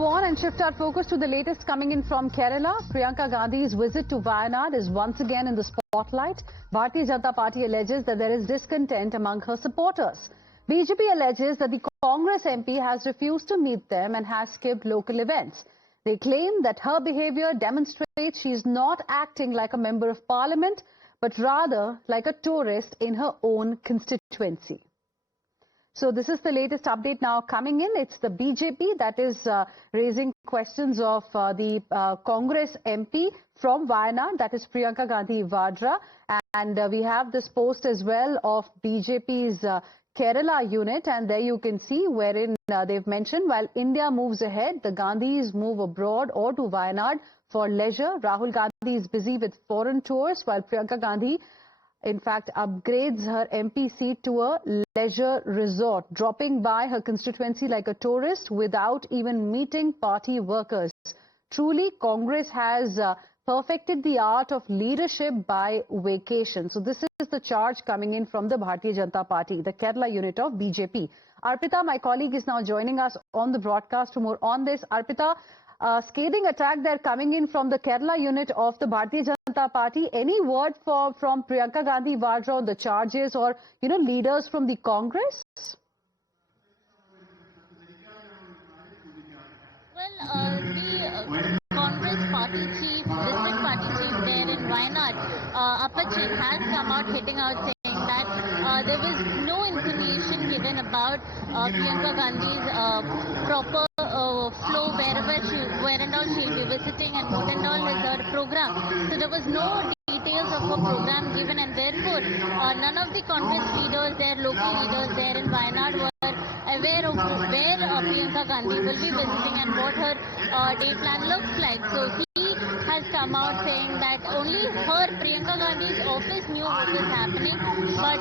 move on and shift our focus to the latest coming in from Kerala. Priyanka Gandhi's visit to Wayanad is once again in the spotlight. Bharatiya Janata Party alleges that there is discontent among her supporters. BJP alleges that the Congress MP has refused to meet them and has skipped local events. They claim that her behavior demonstrates she is not acting like a member of parliament, but rather like a tourist in her own constituency. So this is the latest update now coming in. It's the BJP that is raising questions of the Congress MP from Wayanad, that is Priyanka Gandhi Vadra. And we have this post as well of BJP's Kerala unit, and there you can see wherein they've mentioned, while India moves ahead, the Gandhis move abroad or to Wayanad for leisure. Rahul Gandhi is busy with foreign tours, while Priyanka Gandhi in fact upgrades her MP seat to a leisure resort, dropping by her constituency like a tourist without even meeting party workers. Truly, Congress has perfected the art of leadership by vacation. So this is the charge coming in from the Bharatiya Janata Party, the Kerala unit of BJP. Arpita, my colleague, is now joining us on the broadcast to more on this. Arpita, scathing attack there coming in from the Kerala unit of the Bharatiya Janata Party. Any word from Priyanka Gandhi Vadra on the charges or, leaders from the Congress? Well, the Congress party chief, district party chief there in Wayanad, upper chief, has come out hitting out saying that there was no information given about Priyanka Gandhi's proper flow where and all she'll be visiting and what and all is her program. So there was no details of her program given, and therefore none of the Congress leaders, their local leaders there in Wayanad were aware of where Priyanka Gandhi will be visiting and what her day plan looks like. So he has come out saying that only her, Priyanka Gandhi's office, knew what was happening, but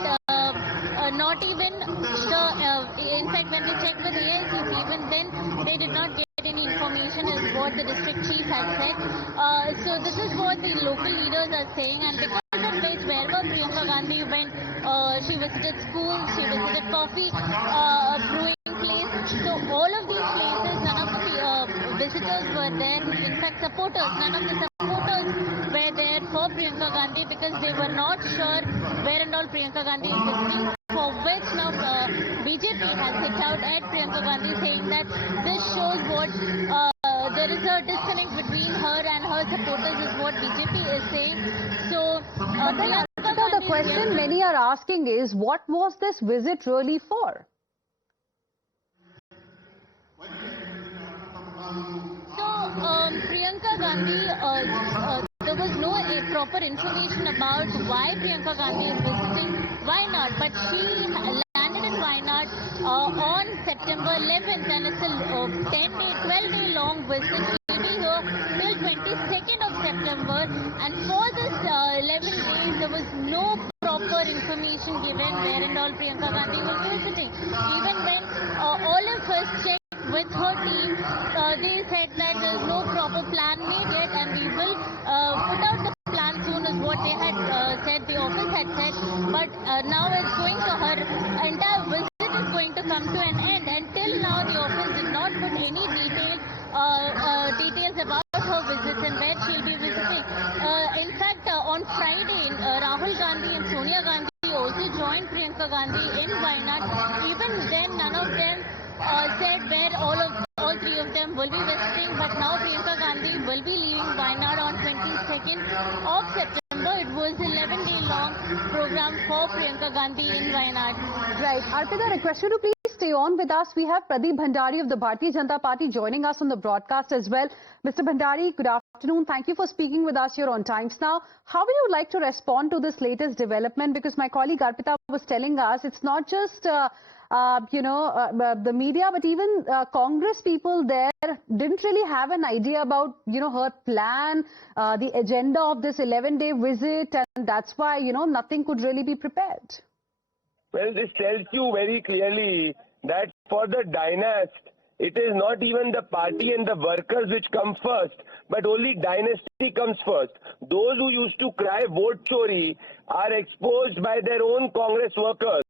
not even in fact when they checked with AICC, even then they did not get any information, is what the district chief has said. So this is what the local leaders are saying, and because of which wherever Priyanka Gandhi went, she visited schools, she visited coffee brewing place. So all of these places, none of the visitors were there. In fact, none of the supporters were there for Priyanka Gandhi because they were not sure where and all Priyanka Gandhi is visiting. For which now BJP has hit out at Priyanka Gandhi saying that this shows what there is a disconnect between her and her supporters, is what BJP is saying. So the question many are asking is, what was this visit really for? So Priyanka Gandhi, there was no proper information about why Priyanka Gandhi is visiting Wayanad, but she landed in Wayanad on September 11th, and it's a 12-day long visit. She'll be here till 22nd of September, and for this 11 days, there was no proper information given where and all Priyanka Gandhi was visiting. Even when all of us checked with her team, they said that there's no proper plan made yet, and we will put out the plan soon, is what they had said, the office had said. But now it's going to, her entire visit is going to come to an end. Until now, the office did not put any details about her visits and where she'll be visiting. In fact, on Friday, Rahul Gandhi and Sonia Gandhi also joined Priyanka Gandhi in Wayanad. Even then, none of them said where all three of them will be visiting, but now Priyanka Gandhi will be leaving Wayanad on 22nd of September. It was an 11-day long program for Priyanka Gandhi in Wayanad. Right. Arpita, request you to please stay on with us. We have Pradeep Bhandari of the Bharatiya Janata Party joining us on the broadcast as well. Mr. Bhandari, good afternoon. Thank you for speaking with us here on Times Now. How will you like to respond to this latest development? Because my colleague Arpita was telling us it's not just the media, but even Congress people there didn't really have an idea about, her plan, the agenda of this 11-day visit, and that's why, nothing could really be prepared. Well, this tells you very clearly that for the dynast, it is not even the party and the workers which come first, but only dynasty comes first. Those who used to cry vote chori are exposed by their own Congress workers.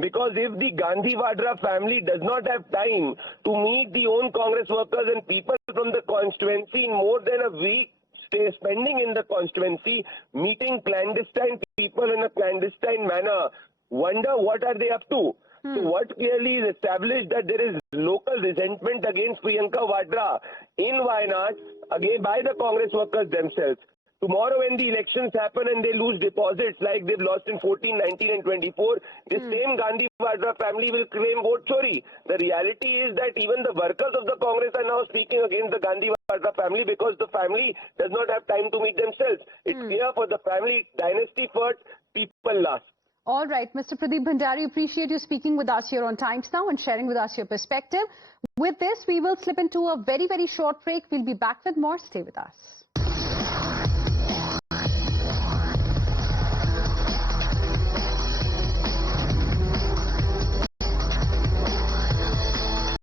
Because if the Gandhi Vadra family does not have time to meet the own Congress workers and people from the constituency in more than a week, spending in the constituency, meeting clandestine people in a clandestine manner, wonder what are they up to? So what clearly is established that there is local resentment against Priyanka Vadra in Wayanad, again by the Congress workers themselves. Tomorrow when the elections happen and they lose deposits like they've lost in 14, 19 and 24, this same Gandhi Vadra family will claim vote chori. The reality is that even the workers of the Congress are now speaking against the Gandhi Vadra family because the family does not have time to meet themselves. It's clear for the family, dynasty first, people last. All right, Mr. Pradeep Bhandari, appreciate you speaking with us here on Times Now and sharing with us your perspective. With this, we will slip into a very, very short break. We'll be back with more. Stay with us.